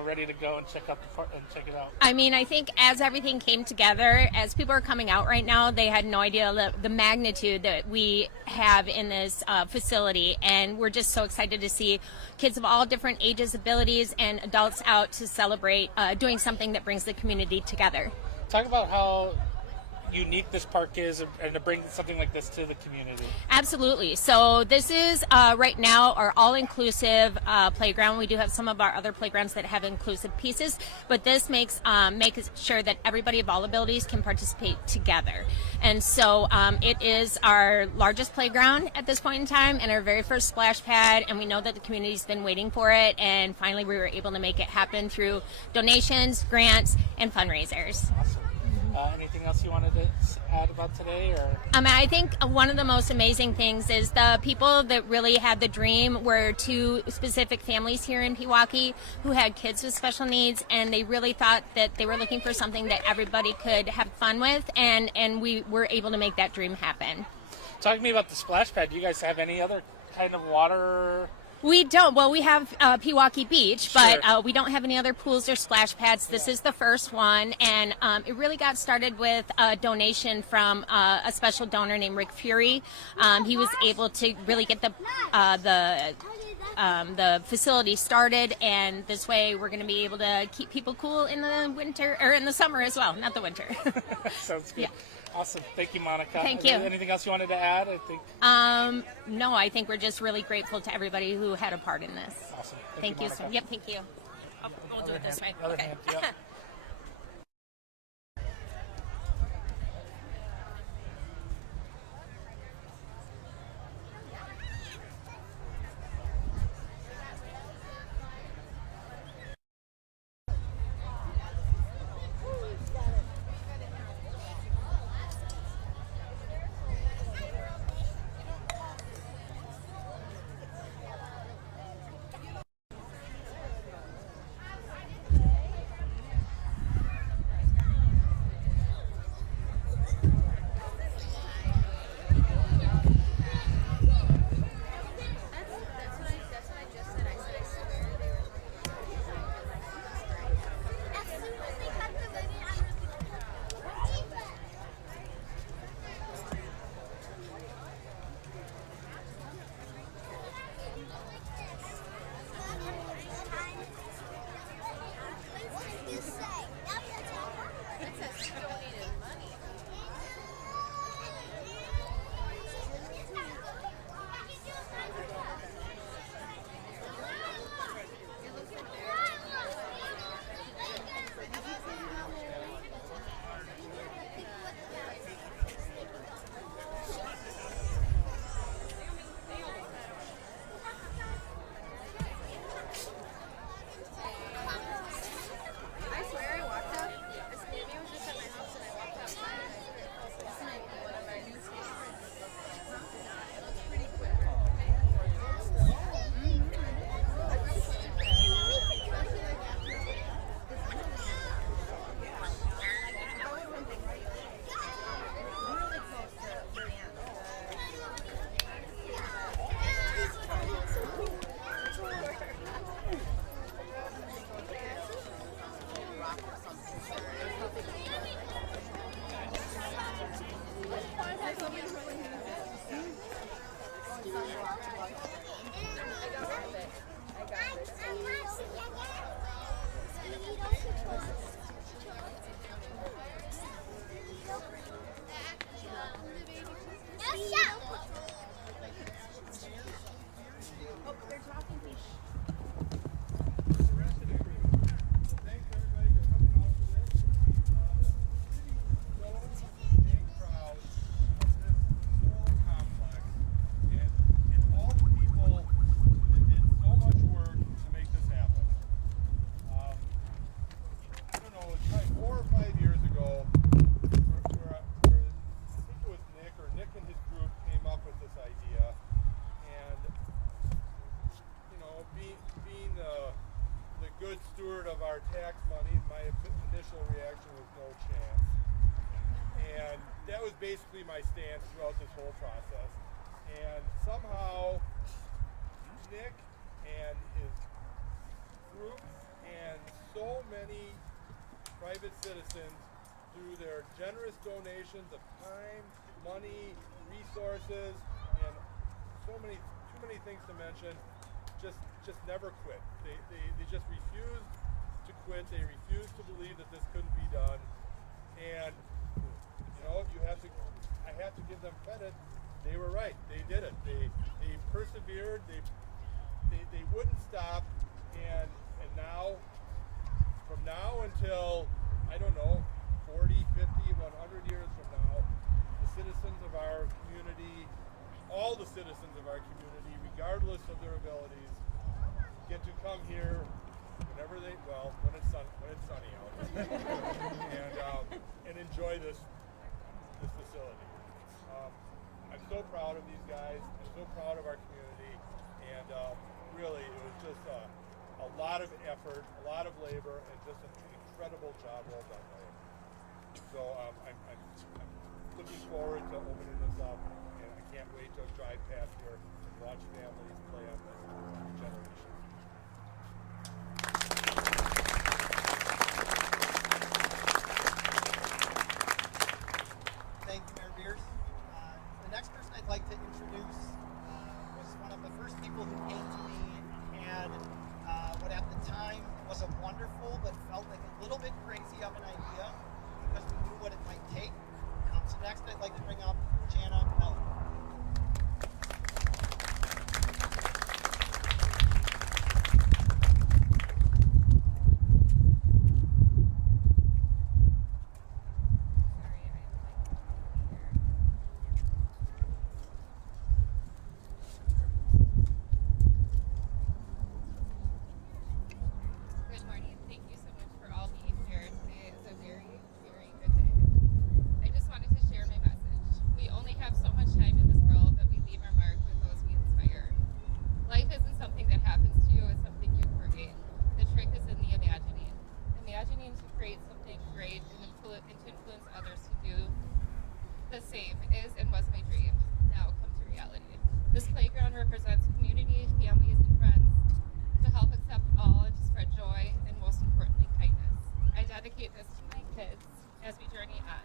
ready to go and check out check it out? I mean, I think as everything came together, as people are coming out right now, they had no idea the magnitude that we have in this facility, and we're just so excited to see kids of all different ages, abilities, and adults out to celebrate doing something that brings the community together. Talk about how unique this park is and to bring something like this to the community. Absolutely. So this is right now our all-inclusive playground. We do have some of our other playgrounds that have inclusive pieces, but this makes sure that everybody of all abilities can participate together. And so it is our largest playground at this point in time and our very first splash pad, and we know that the community's been waiting for it, and finally we were able to make it happen through donations, grants, and fundraisers. Awesome. Anything else you wanted to add about today? Or? I think one of the most amazing things is the people that really had the dream were two specific families here in Pewaukee who had kids with special needs, and they really thought that they were looking for something that everybody could have fun with, and we were able to make that dream happen. Talk to me about the splash pad. Do you guys have any other kind of water? We don't. Well, we have Pewaukee Beach, Sure. but we don't have any other pools or splash pads. This is the first one, and it really got started with a donation from a special donor named Rick Fury. He was able to really get the facility started, and this way we're going to be able to keep people cool in the winter, or in the summer as well, not the winter. Sounds good. Yeah. Awesome. Thank you, Monica. Thank you. Anything else you wanted to add? I think. No, I think we're just really grateful to everybody who had a part in this. Awesome. Thank you. Monica. Yep, thank you. We'll do it this way. Other Okay. hand, yep. steward of our tax money, my initial reaction was no chance. And that was basically my stance throughout this whole process. And somehow, Nick and his group and private citizens, through their generous donations of time, money, resources, and too many things to mention, just never quit. They just refused to quit. They refused to believe that this couldn't be done. And I have to give them credit. They were right. They did it. They persevered. They wouldn't stop. And now, from now until, I don't know, 40, 50, 100 years from now, the citizens of our community, all the citizens of our community, regardless of their abilities, get to come here whenever when it's sunny out, and enjoy this facility. I'm so proud of these guys. I'm so proud of our community, and really, it was just a lot of effort, a lot of labor, and just an incredible job well done by everyone. So I'm looking forward to opening this up, and I can't wait to drive past here and watch families play on this for generations. Thank you, Mayor Beers. The next person I'd like to introduce was one of the first people who came to me and had what at the time was a wonderful but felt like a little bit crazy of an idea because we knew what it might take. So next I'd like to bring up Jana Miller. Good morning. Thank you so much for all being here. Today is a very, very good day. I just wanted to share my message. We only have so much time in this world, but we leave our mark with those we inspire. Life isn't something that happens to you, it's something you create. The trick is in the imagining. Imagining to create something great and to influence others to do the same is and was my dream. Now come to reality. This playground represents community, families, and friends to help accept all and to spread joy and most importantly kindness. I dedicate this to my kids as we journey on.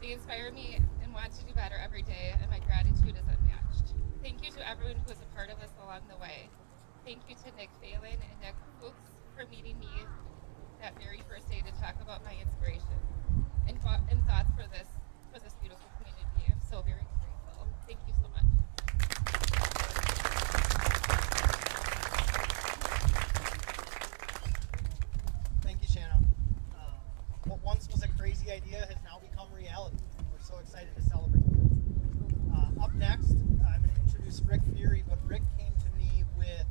They inspire me and want to do better every day, and my gratitude is unmatched. Thank you to everyone who was a part of this along the way. Thank you to Nick Phelan and Nick Fuchs for meeting me that very first day to talk about my inspiration and thoughts for this beautiful community. I'm so very grateful. Thank you so much. Thank you, Shanna. What once was a crazy idea has now become reality. We're so excited to celebrate. Up next, I'm going to introduce Rick Fury, but Rick came to me with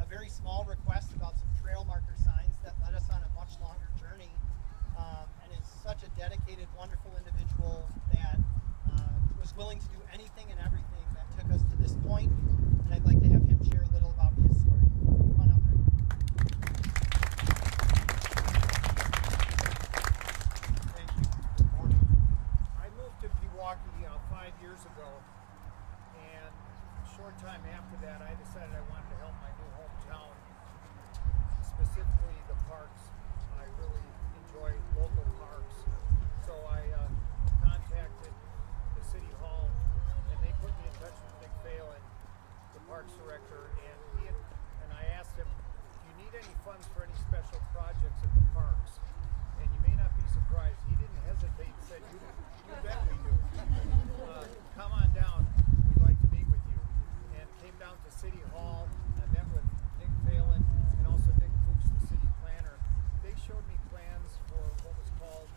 a very small request about some trail marker signs that led us on a much longer journey, and is such a dedicated, wonderful individual that was willing to do anything and everything that took us to this point, and I'd like to have him share a little about his story. Come on up, Rick. Thank you. Good morning. I moved to Pewaukee 5 years ago, and a short time after that, I decided I wanted to help my new hometown, specifically the parks. I really enjoy local parks, so I contacted the city hall, and they put me in touch with Nick Phelan, the parks director, and I asked him, "Do you need any funds for any special projects at the parks?" And you may not be surprised, he didn't hesitate and said, you bet we do. Come on down, we'd like to meet with you. And came down to City Hall, I met with Nick Phelan and also Nick Fuchs, the city planner. They showed me plans for what was called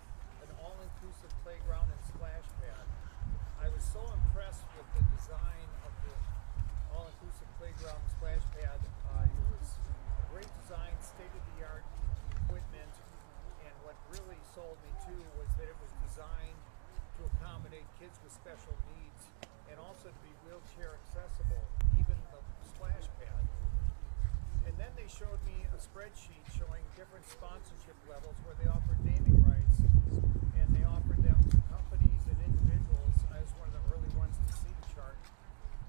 an all-inclusive playground and splash pad. I was so impressed with the design of the all-inclusive playground and splash pad. It was a great design, state-of-the-art equipment, and what really sold me too was that it was designed to accommodate kids with special needs and also to be wheelchair accessible, even the splash pad. And then they showed me a spreadsheet showing different sponsorship levels where they offered naming rights, and they offered them to companies and individuals. I was one of the early ones to see the chart.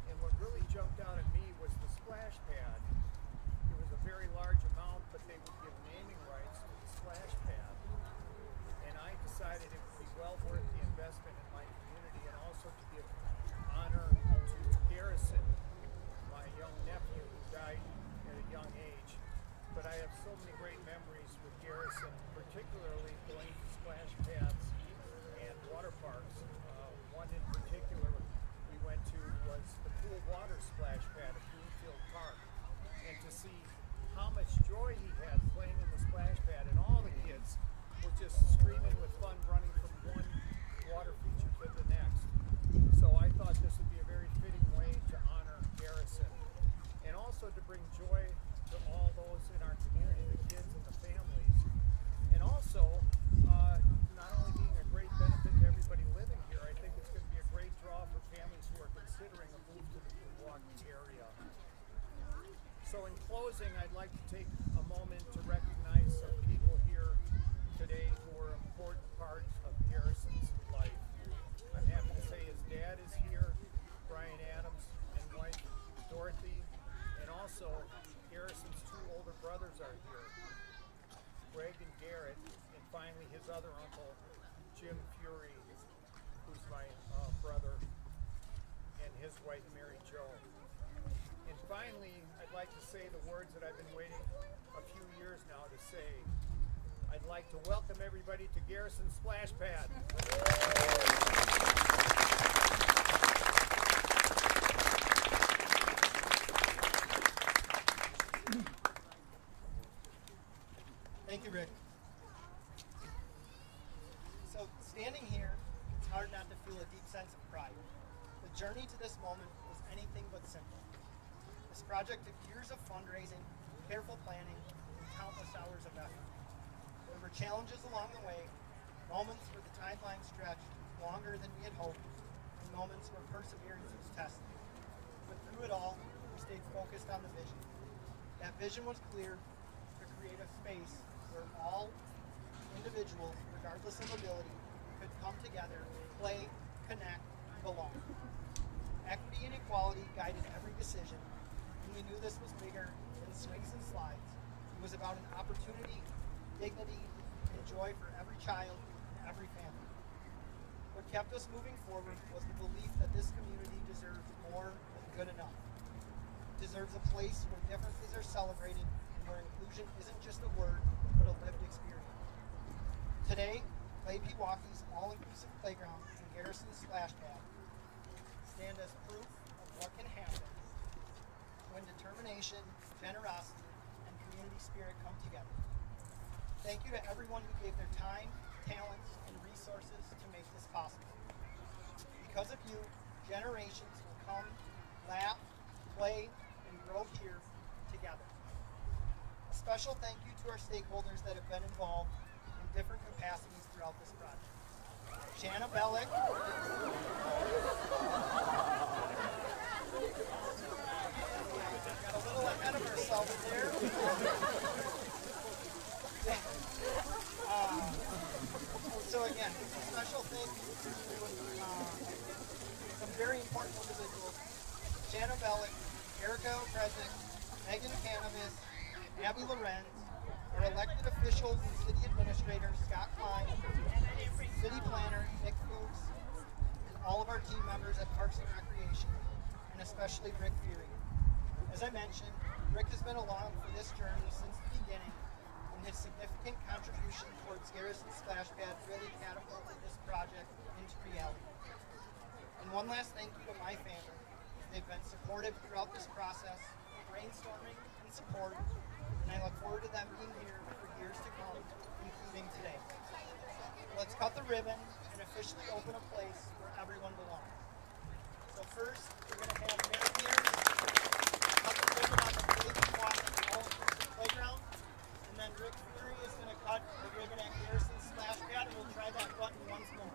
And what really jumped out at me was the splash pad. It was a very large amount, but they would give naming rights to the splash pad. brothers are here, Greg and Garrett, and finally his other uncle, Jim Fury, who's my brother, and his wife, Mary Jo. And finally, I'd like to say the words that I've been waiting a few years now to say. I'd like to welcome everybody to Garrison Splash Pad. Thank you, Rick. So, standing here, it's hard not to feel a deep sense of pride. The journey to this moment was anything but simple. This project took years of fundraising, careful planning, and countless hours of effort. There were challenges along the way, moments where the timeline stretched longer than we had hoped, and moments where perseverance was tested. But through it all, we stayed focused on the vision. That vision was clear: to create a space where all individuals, regardless of ability, could come together, play, connect, and belong. Equity and equality guided every decision, and we knew this was bigger than swings and slides. It was about an opportunity, dignity, and joy for every child and every family. What kept us moving forward was the belief that this community deserves more than good enough. It deserves a place where differences are celebrated and where inclusion isn't just a word, but a lived experience. Today, Play Pewaukee's all-inclusive playground and Garrison Splash Pad stand as proof of what can happen when determination, generosity, and community spirit come together. Thank you to everyone who gave their time, talents, and resources to make this possible. Because of you, generations will come, laugh, play, and grow here together. A special thank you to our stakeholders that have been involved in different capacities throughout this project. Shanna Bellick, got a little ahead of ourselves there. So again, a special thank you to some very important individuals: Shanna Bellick, Erica Okresnik, Megan Cannabis, Abby Lorenz, our elected officials and city administrator Scott Klein, city planner Nick Fuchs, and all of our team members at Parks and Recreation, and especially Rick Fury. As I mentioned, Rick has been along for this journey since the beginning, and his significant contribution towards Garrison Splash Pad really catapulted this project into reality. And one last thank you to my family. They've been supportive throughout this process, brainstorming and support, and I look forward to them being here for years to come, including today. Let's cut the ribbon and officially open a place where everyone belongs. So first, we're going to have Nick here cut the ribbon on the Pewaukee all-inclusive playground, and then Rick Fury is going to cut the ribbon at Garrison Splash Pad, and we'll try that button once more.